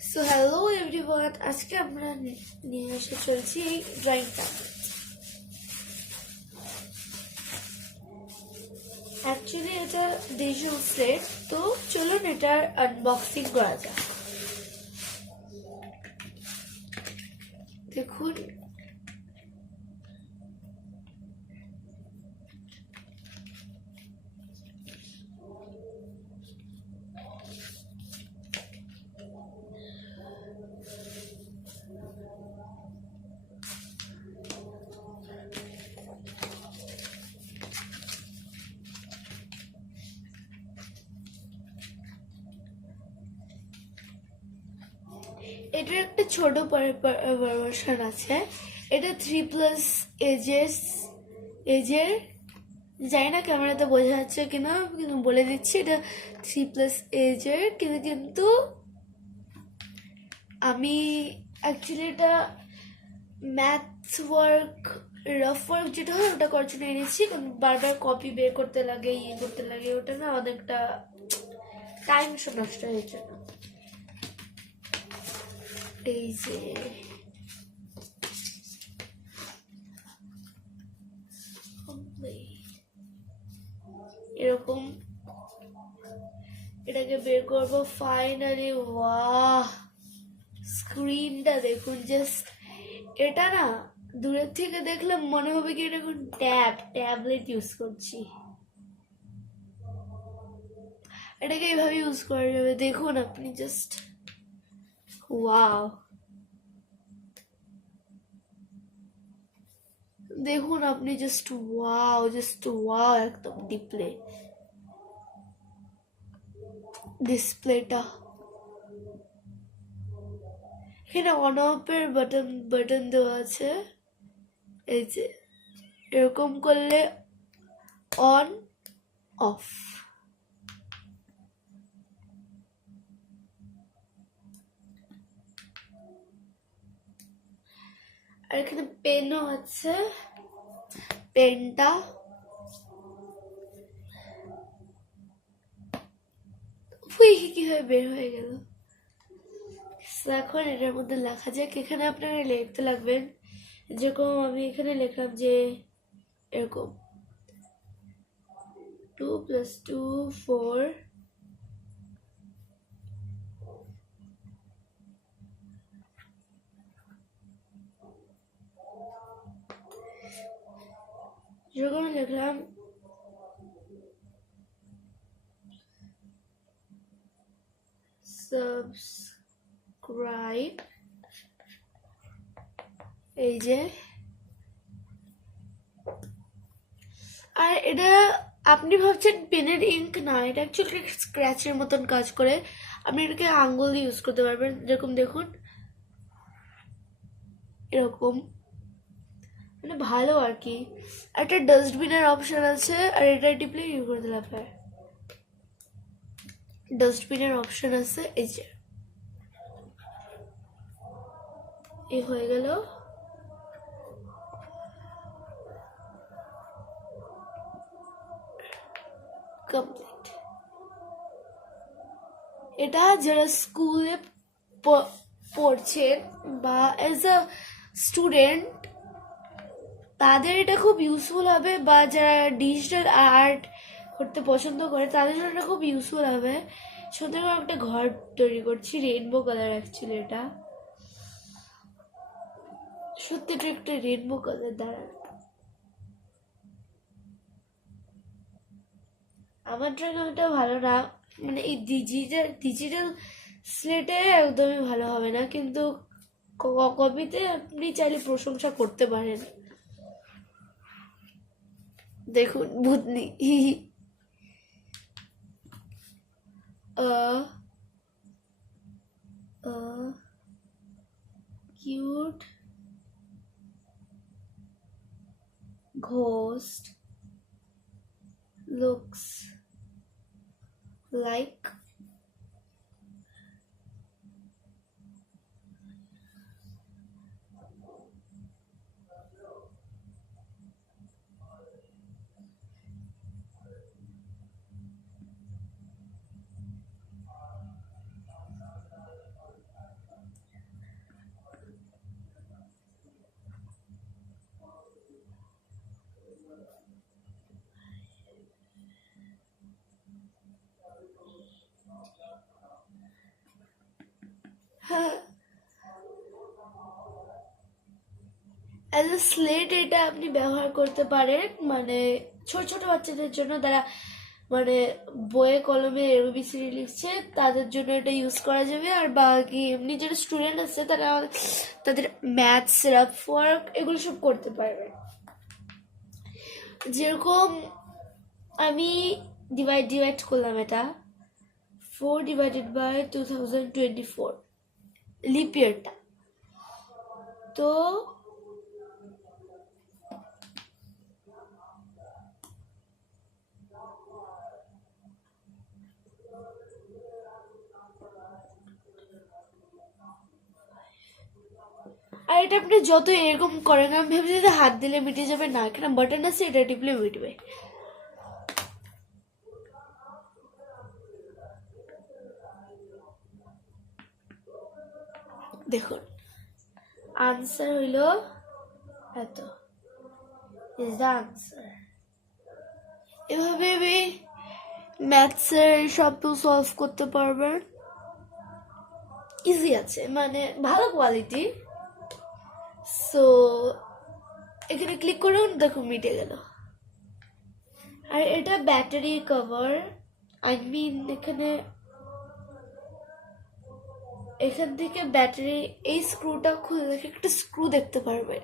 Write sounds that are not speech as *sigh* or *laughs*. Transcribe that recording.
So hello everyone আজকে আমরা নিয়ে এসে চলছি এই ড্রয়িংটা অ্যাকচুয়ালি এটা ডিজিটাল সেট তো চলুন এটার আনবক্সিং করা যাক। দেখুন এটার একটা ছোট ভার্সন আছে। এটা থ্রি প্লাস এজেস এজের জানি না ক্যামেরাতে বোঝা যাচ্ছে কিনা, কিন্তু বলে দিচ্ছি, এটা থ্রি প্লাস এজের কিন্তু কিন্তু আমি অ্যাকচুয়ালি এটা ম্যাথস ওয়ার্ক রাফ ওয়ার্ক যেটা হয়, ওটা করার জন্য এনেছি, কারণ বারবার কপি বের করতে লাগে ইয়ে করতে লাগে, ওটা না অনেকটা টাইম নষ্ট হয়ে জন্য এই যে এরকম এটাকে বের করব ফাইনালি ওয়াহ স্ক্রিনটা দেখুন জাস্ট এটা না দূরের থেকে দেখলে মনে হবে কি এটা এখন ট্যাব ট্যাবলেট ইউজ করছি। এটাকে এইভাবে ইউজ করা যাবে। দেখুন, আপনি জাস্ট ওয়াও দেখুন আপনি জাস্ট ওয়াও জাস্ট ওয়াও একদম ডিপ্লে ডিসপ্লেটা এখানে অন অফের বাটন বাটন দেওয়া আছে। এই যে, এরকম করলে অন অফ আর এখানে পেনও আছে। পেনটা। উই, কীভাবে বের হয়ে গেল? এখন এটার মধ্যে লেখা যাক। এখানে আপনারা লিখতে লাগবেন যেরকম আমি এখানে লিখলাম যে এরকম। টু প্লাস টু ফোর যেরকম লিখলাম সাবস্ক্রাইব, এই যে, আর এটা আপনি ভাবছেন পেনের ইঙ্ক না, এটা অ্যাকচুয়ালি স্ক্র্যাচের মতন কাজ করে। আপনি এটাকে আঙ্গুল দিয়ে ইউজ করতে পারবেন। যেরকম দেখুন, এরকম। মানে ভালো আর কি। একটা ডাস্টবিনের অপশন আছে, আর এটা টিপলে ইউ করে দিলে আপনার। ডাস্টবিনের অপশন আছে, এই যে। এ হয়ে গেল। কমপ্লিট এটা যারা স্কুলে পড়ছেন বা অ্যাজ আ স্টুডেন্ট তাদের এটা খুব ইউজফুল হবে বা যারা ডিজিটাল আর্ট করতে পছন্দ করে, তাদের জন্য এটা খুব ইউজফুল হবে। সুন্দর করে একটা ঘর তৈরি করছি রেনবো কালার অ্যাকচুয়ালি এটা। সত্যি এটা একটা রেনবো কালার দ্বারা আমার ড্রয়িংটা ভালো না মানে এই ডিজিটাল ডিজিটাল স্লেটে একদমই ভালো হবে না, কিন্তু কপিতে আপনি চাইলে প্রশংসা করতে পারেন। দেখুন ভূতনি *laughs* uh, uh, cute ghost looks like as a slate এটা আপনি ব্যবহার করতে পারেন মানে ছোট ছোট বাচ্চাদের জন্য তারা মানে বইয়ে কলমে এবিসিডি লিখছে, তাদের জন্য এটা ইউজ করা যাবে। আর বাকি এমনি যারা স্টুডেন্ট আছে, তারা তাদের ম্যাথস রাফ ওয়ার্ক এগুলো সব করতে পারবে। যেরকম আমি ডিভাইড ডিভাইড করলাম এটা four divided by two thousand twenty four leap ইয়ারটা তো আর এটা আপনি যত এরকম করেন, আমি ভেবেছি যে হাত দিলে মিটে যাবে না কেন বাটন আছে, এটা টিপলে মিটবে। দেখুন। আনসার হইল এত। ইজ দ্য আনসার এভাবে আমি ম্যাথসের সব সলভ করতে পারবেন। ইজি আছে মানে ভালো কোয়ালিটি সো এখানে ক্লিক করুন, দেখুন মিটে গেল। আর এটা ব্যাটারি কভার আই মিন এখানে এখান থেকে ব্যাটারি এই স্ক্রুটা খুলে একটা স্ক্রু দেখতে পারবে